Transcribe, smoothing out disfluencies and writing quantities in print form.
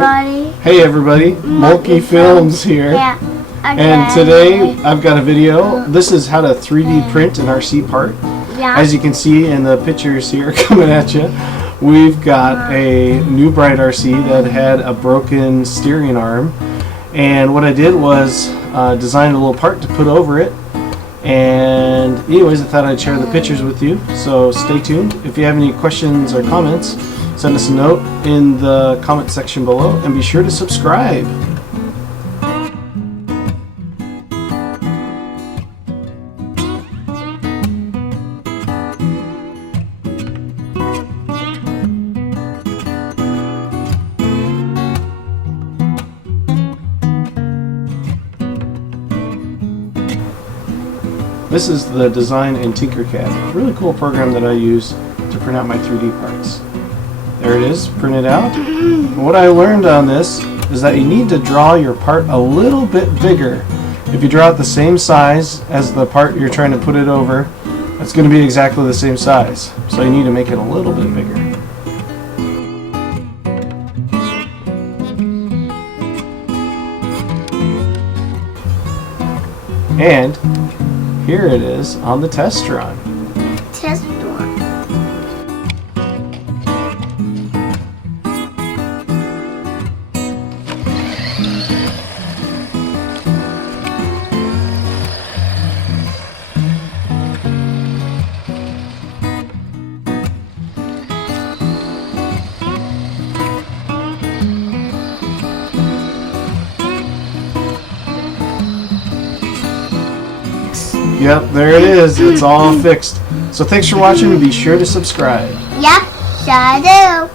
everybody. Hey everybody, Mulkey Films here. Yeah. Okay. And today I've got a video. This is how to 3D print an RC part. Yeah. As you can see in the pictures here coming at you, we've got a new Bright RC that had a broken steering arm. And what I did was design a little part to put over it. And anyways, I thought I'd share the pictures with you, so stay tuned. If you have any questions or comments, send us a note in the comment section below, and be sure to subscribe. This is the Design in Tinkercad. Really cool program that I use to print out my 3D parts. There it is, printed out. What I learned on this is that you need to draw your part a little bit bigger. If you draw it the same size as the part you're trying to put it over, it's going to be exactly the same size. So you need to make it a little bit bigger. And here it is on the test run. Test one. Yep, there it is. It's all fixed. So thanks for watching, and be sure to subscribe. Yep, sure do.